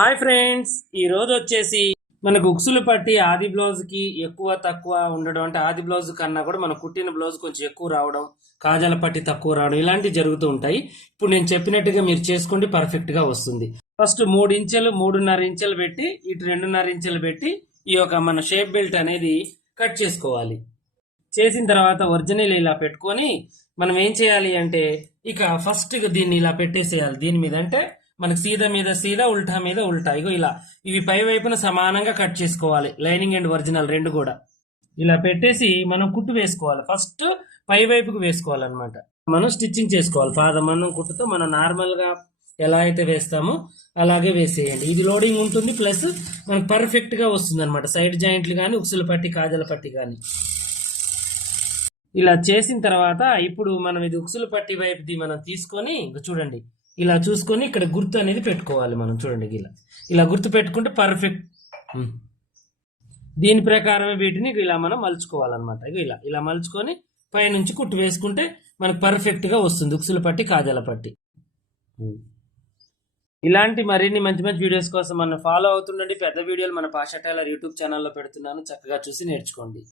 Hi friends, ఈ రోజు వచ్చేసి మనకు ఉక్సులు పట్టి ఆది బ్లౌజ్ కి ఎక్కువ తక్కువ ఉండడం, అంటే ఆది బ్లౌజ్ కన్నా కూడా మనం కుట్టిన బ్లౌజ్ కొంచెం ఎక్కువ రావడం, కాజాల పట్టి తక్కువ రావడం ఇలాంటివి జరుగుతూ ఉంటాయి. ఇప్పుడు నేను చెప్పినట్టుగా మీరు చేసుకోండి, పర్ఫెక్ట్ గా వస్తుంది. ఫస్ట్ 3 ఇంచెలు 3.5 ఇంచెలు పెట్టి ఇటు 2.5 ఇంచెలు పెట్టి ఈ యొక్క మన షేప్ బెల్ట్ అనేది కట్ చేసుకోవాలి. చేసిన తర్వాత ఒరిజినల్ ఇలా పెట్టుకొని మనం ఏం చేయాలి అంటే ఇక ఫస్ట్ దీన్ని ఇలా పెట్టేసేయాలి. దీని మీద అంటే మనకి సీదా మీద సీదా, ఉల్టా మీద ఉల్టా, ఇగో ఇలా ఇవి పై వైపున సమానంగా కట్ చేసుకోవాలి. లైనింగ్ అండ్ ఒరిజినల్ రెండు కూడా ఇలా పెట్టేసి మనం కుట్టు వేసుకోవాలి. ఫస్ట్ పై వైపుకు వేసుకోవాలన్నమాట. మనం స్టిచ్చింగ్ చేసుకోవాలి. పాదమన్నం కుట్టుతో మనం నార్మల్ గా ఎలా అయితే వేస్తామో అలాగే వేసేయండి. ఇది లోడింగ్ ఉంటుంది, ప్లస్ మనకు పర్ఫెక్ట్ గా వస్తుంది అనమాట. సైడ్ జాయింట్లు కానీ, ఉక్సుల పట్టి, కాజల పట్టి కానీ ఇలా చేసిన తర్వాత ఇప్పుడు మనం ఇది ఉక్సుల పట్టి వైపుది మనం తీసుకొని చూడండి, ఇలా చూసుకొని ఇక్కడ గుర్తు అనేది పెట్టుకోవాలి. మనం చూడండి, ఇలా గుర్తు పెట్టుకుంటే పర్ఫెక్ట్. దీని ప్రకారమే వీటిని ఇలా మనం మలుచుకోవాలన్నమాట. ఇలా మలుచుకొని పైనుంచి కుట్టు వేసుకుంటే మనకు పర్ఫెక్ట్ గా వస్తుంది ఉక్సుల పట్టి, కాజల పట్టి. ఇలాంటి మరిన్ని మంచి మంచి వీడియోస్ కోసం మనం ఫాలో అవుతుండండి. పెద్ద వీడియోలు మన పాషా టైలర్ యూట్యూబ్ ఛానల్లో పెడుతున్నాను, చక్కగా చూసి నేర్చుకోండి.